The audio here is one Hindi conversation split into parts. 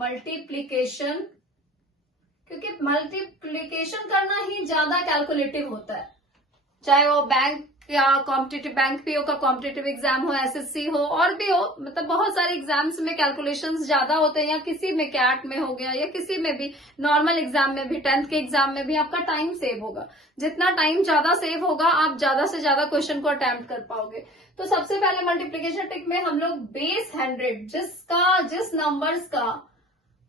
मल्टीप्लीकेशन, क्योंकि मल्टीप्लीकेशन करना ही ज्यादा कैलकुलेटिव होता है, चाहे वो बैंक या कॉम्पिटिटिव बैंक पीओ का कॉम्पिटिटिव एग्जाम हो, एसएससी हो और भी हो, मतलब बहुत सारे एग्जाम्स में कैलकुलेशंस ज्यादा होते हैं, या किसी में कैट में हो गया या किसी में भी नॉर्मल एग्जाम में भी, 10th के एग्जाम में भी आपका टाइम सेव होगा। जितना टाइम ज्यादा सेव होगा आप ज्यादा से ज्यादा क्वेश्चन को अटेम्प्ट कर पाओगे। तो सबसे पहले मल्टीप्लीकेशन ट्रिक में हम लोग बेस 100, जिस नंबर्स का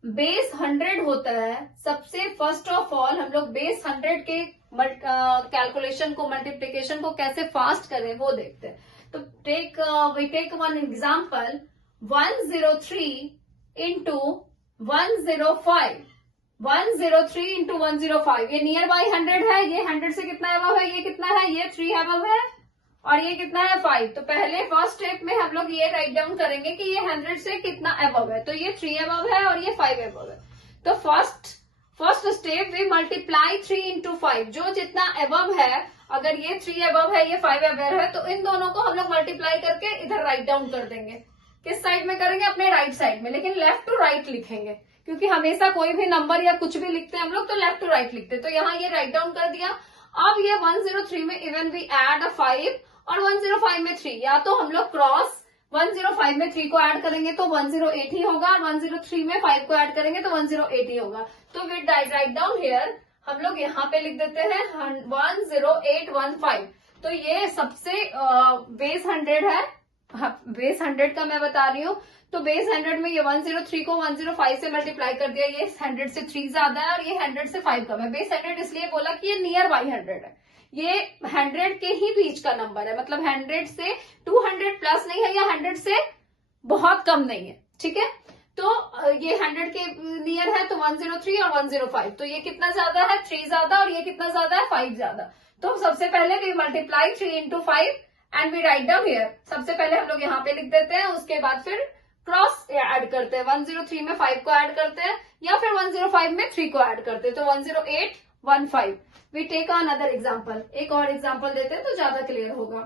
बेस 100 होता है, सबसे फर्स्ट ऑफ ऑल हम लोग बेस 100 के कैलकुलेशन को, मल्टीप्लीकेशन को कैसे फास्ट करें वो देखते हैं। तो we take one example, 103 into 105, 103 into 105, ये नियर बाई 100 है, ये 100 से कितना अबव है, ये कितना है, ये 3 अबव है, और ये कितना है 5। तो पहले फर्स्ट स्टेप में हम लोग ये राइट डाउन करेंगे कि ये 100 से कितना अबव है, तो ये 3 अबव है और ये 5 अबव है। तो first step we multiply 3 into 5, जो जितना अबव है, अगर ये 3 अबव है, ये 5 अबव है, तो इन दोनों को हम लोग मल्टीप्लाई करके इधर राइट डाउन कर देंगे। किस साइड में करेंगे, अपने राइट साइड में, लेकिन लेफ्ट टू राइट लिखेंगे, क्योंकि हमेशा कोई भी नंबर या कुछ भी लिखते हैं हम लोग तो लेफ्ट टू राइट लिखते हैं। तो यहाँ ये राइट डाउन कर दिया। अब ये 103 में इवन वी एड 5 और 105 में 3, या तो हम लोग क्रॉस 105 में 3 को ऐड करेंगे तो 108 ही होगा, और 103 में 5 को ऐड करेंगे तो 108 ही होगा। तो वी राइट डाउन हियर, हम लोग यहाँ पे लिख देते हैं 10815। तो ये सबसे बेस 100 है, बेस 100 का मैं बता रही हूँ। तो बेस 100 में ये 103 को 105 से मल्टीप्लाई कर दिया, ये 100 से 3 ज्यादा है और ये 100 से 5 कम है। बेस 100 इसलिए बोला कि ये नियर बाई 100 है, ये 100 के ही बीच का नंबर है, मतलब 100 से 200 प्लस नहीं है या 100 से बहुत कम नहीं है, ठीक है। तो ये 100 के नियर है, तो 103 और 105, तो ये कितना ज्यादा है, 3 ज्यादा, और ये कितना ज्यादा है, 5 ज्यादा। तो सबसे पहले we multiply 3 into 5 and we write down here. सबसे पहले हम लोग यहाँ पे लिख देते हैं, उसके बाद फिर क्रॉस ऐड करते हैं, 103 में 5 को ऐड करते हैं, या फिर 105 में 3 को ऐड करते हैं, तो 10815। वी टेक अनदर एग्जाम्पल, एक और एग्जाम्पल देते हैं तो ज्यादा क्लियर होगा।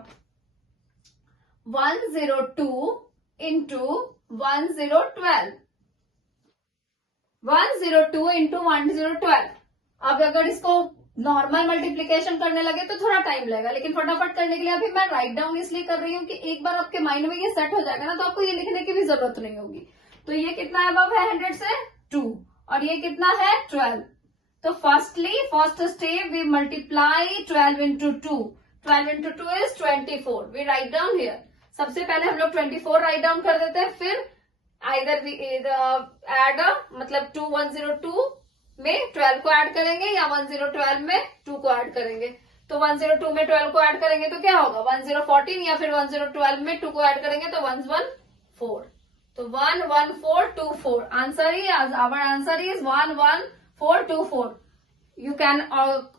102 इंटू 1012, 102 इंटू 1012। अब अगर इसको नॉर्मल मल्टीप्लीकेशन करने लगे तो थोड़ा टाइम लगेगा, लेकिन फटाफट करने के लिए अभी मैं राइट डाउन इसलिए कर रही हूँ कि एक बार आपके माइंड में ये सेट हो जाएगा ना, तो आपको ये लिखने की भी जरूरत नहीं होगी। तो ये कितना अबव है 100 से, 2, और ये कितना है 12। तो first step we multiply 12 into 2, 12 into 2 is 24। We write down here, सबसे पहले हम लोग 24 राइट डाउन कर देते हैं, फिर आइदर वी एड मतलब 102 में 12 को ऐड करेंगे, या 1012 में 2 को ऐड करेंगे। तो 102 में 12 को ऐड करेंगे तो क्या होगा 1014, या फिर 1012 में 2 को ऐड करेंगे तो 114। तो 11424 आंसर ही, our answer is 11424। You can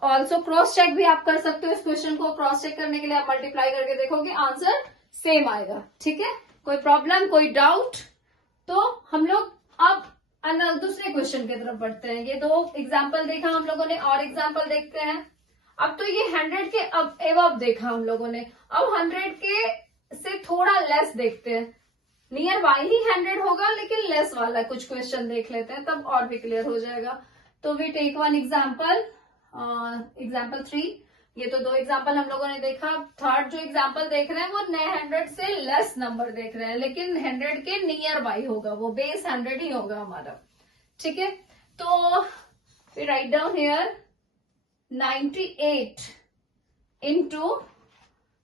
also cross check भी आप कर सकते हो, इस क्वेश्चन को क्रॉस चेक करने के लिए आप मल्टीप्लाई करके देखोगे आंसर सेम आएगा, ठीक है। कोई प्रॉब्लम, कोई डाउट? तो हम लोग अब दूसरे क्वेश्चन की तरफ बढ़ते हैं। ये 2 एग्जाम्पल देखा हम लोगों ने, और एग्जाम्पल देखते हैं। अब तो ये 100 के एबव देखा हम लोगों ने, अब 100 के से थोड़ा लेस देखते हैं। नियर बाई ही 100 होगा लेकिन लेस वाला कुछ क्वेश्चन देख लेते हैं, तब और भी क्लियर हो जाएगा। तो we take one example, example 3। ये तो 2 एग्जाम्पल हम लोगों ने देखा। थर्ड जो एग्जाम्पल देख रहे हैं वो 100 से लेस नंबर देख रहे हैं, लेकिन 100 के नियर बाई होगा, वो बेस 100 ही होगा हमारा, ठीक है। तो we write down here 98 into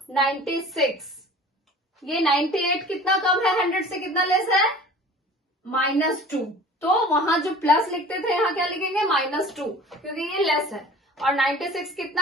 96। ये 98 कितना कम है, 100 से कितना लेस है, -2। तो वहां जो प्लस लिखते थे यहाँ क्या लिखेंगे, -2, क्योंकि ये लेस है। और 96 कितना